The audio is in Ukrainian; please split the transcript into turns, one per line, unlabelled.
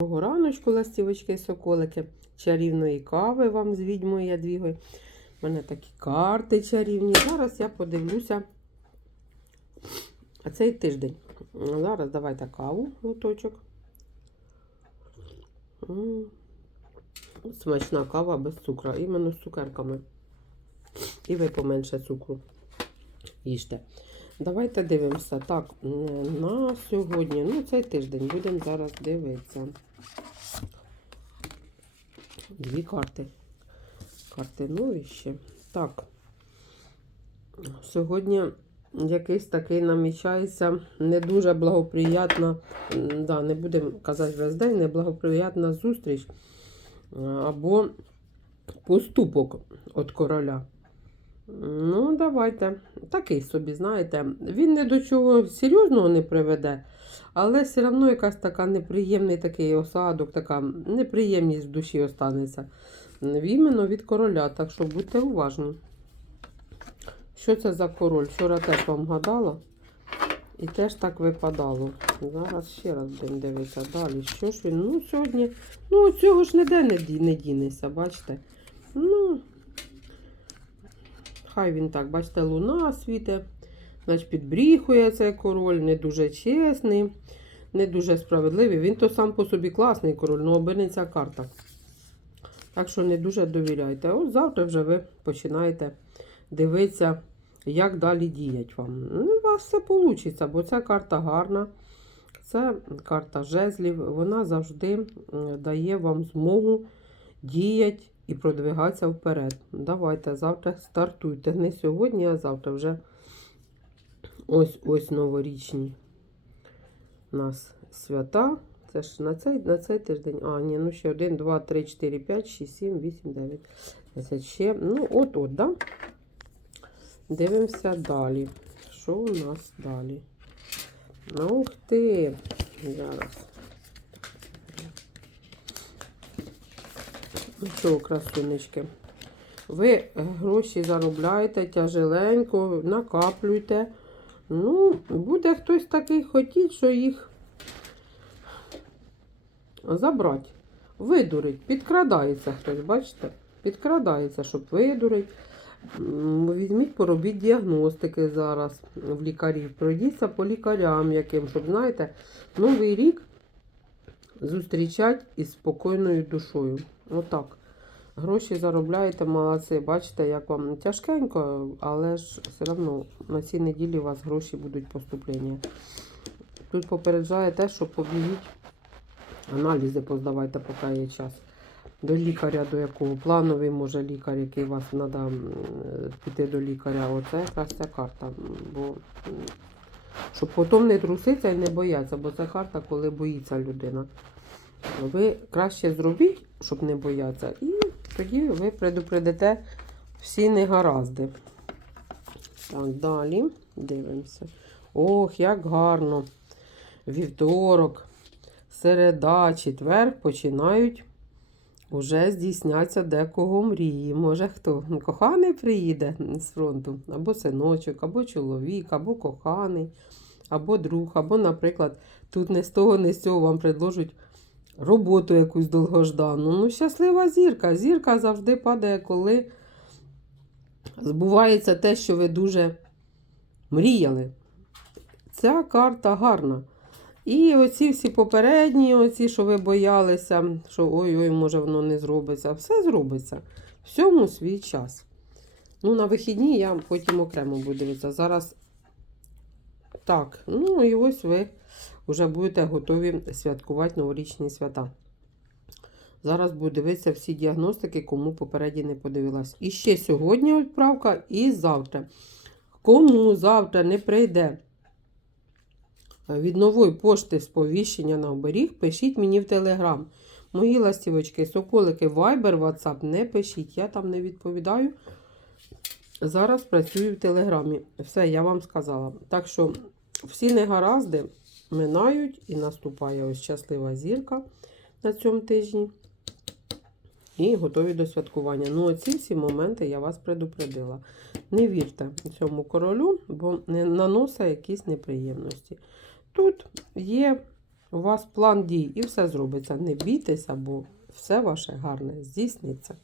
Доброго раночку, ластівочки і соколики. Чарівної кави вам з відьмою Ядвігою. У мене такі карти чарівні. Зараз я подивлюся цей тиждень. Зараз давайте каву, лоточок. Смачна кава без цукру, іменно з цукерками. І ви поменше цукру їжте. Давайте дивимося. Так, на сьогодні, ну цей тиждень будемо зараз дивитися. Дві карти. Карти нові ще. Так. Сьогодні якийсь такий намічається не дуже благоприятна, да, не будемо казати весь день, неблагоприятна зустріч або поступок від короля. Ну, давайте. Такий собі, знаєте, він не до чого серйозного не приведе, але все одно якась така неприємний такий осадок, така неприємність в душі останеться. Іменно від короля, так що будьте уважні. Що це за король? Вчора теж вам гадала. І теж так випадало. Зараз ще раз будемо дивитися далі. Що ж він? Ну, сьогодні, ну, цього ж ніде не, ді- не дінеться, бачите? Ну, хай він так, бачите, луна світе. Значить, підбріхує цей король, не дуже чесний, не дуже справедливий. Він то сам по собі класний король, але обернеться карта. Так що не дуже довіряйте. От завтра вже ви починаєте дивитися, як далі діять вам. Ну, у вас все вийде, бо ця карта гарна. Це карта жезлів. Вона завжди дає вам змогу діяти і продвигатися вперед. Давайте завтра стартуйте. Не сьогодні, а завтра вже ось ось новорічні у нас свята. Це ж на цей, на цей тиждень. А, ні, ну ще 1, 2, 3, 4, 5, 6, 7, 8, 9, 10 ще. Ну, от-от, да? Дивимося далі. Що у нас далі? Ух ти! Зараз. Ну що, красунечки? Ви гроші заробляєте тяжеленько, накаплюйте. Ну, буде хтось такий хотіть, що їх забрати. Видурить. Підкрадається хтось, бачите? Підкрадається, щоб видурить. Візьміть, поробіть діагностики зараз в лікарів. Пройдіться по лікарям яким, щоб, знаєте, новий рік зустрічати із спокійною душою. Отак. Гроші заробляєте, молодці. Бачите, як вам тяжкенько, але ж все одно на цій неділі у вас гроші будуть поступлення. Тут попереджає те, що побігіть, аналізи поздавайте, поки є час. До лікаря, до якого плановий може лікар, який вас треба піти до лікаря. Оце якраз ця карта. Бо щоб потім не труситися і не боятися, бо це карта, коли боїться людина. Ви краще зробіть, щоб не боятися, і тоді ви предупредите всі негаразди. Так, далі дивимося. Ох, як гарно. Вівторок, середа, четвер починають уже здійсняться декого мрії. Може хто? Ну, Коханий приїде з фронту, або синочок, або чоловік, або коханий, або друг, або, наприклад, тут не з того, не з цього вам предложать роботу якусь довгождану. Ну, щаслива зірка. Зірка завжди падає, коли збувається те, що ви дуже мріяли. Ця карта гарна. І оці всі попередні, оці, що ви боялися, що ой-ой, може воно не зробиться. Все зробиться. Всьому свій час. Ну, на вихідні я потім окремо буду дивитися. Зараз так, ну і ось ви вже будете готові святкувати новорічні свята. Зараз буду дивитися всі діагностики, кому попередні не подивилась. І ще сьогодні відправка, і завтра. Кому завтра не прийде від нової пошти сповіщення на оберіг, пишіть мені в Телеграм. Мої ластівочки, соколики, Viber, WhatsApp не пишіть, я там не відповідаю. Зараз працюю в Телеграмі. Все, я вам сказала. Так що всі негаразди минають і наступає ось щаслива зірка на цьому тижні. І готові до святкування. Ну, оці всі моменти я вас предупредила. Не вірте цьому королю, бо не наносить якісь неприємності. Тут є У вас план дій і все зробиться. Не бійтеся, бо все ваше гарне здійсниться.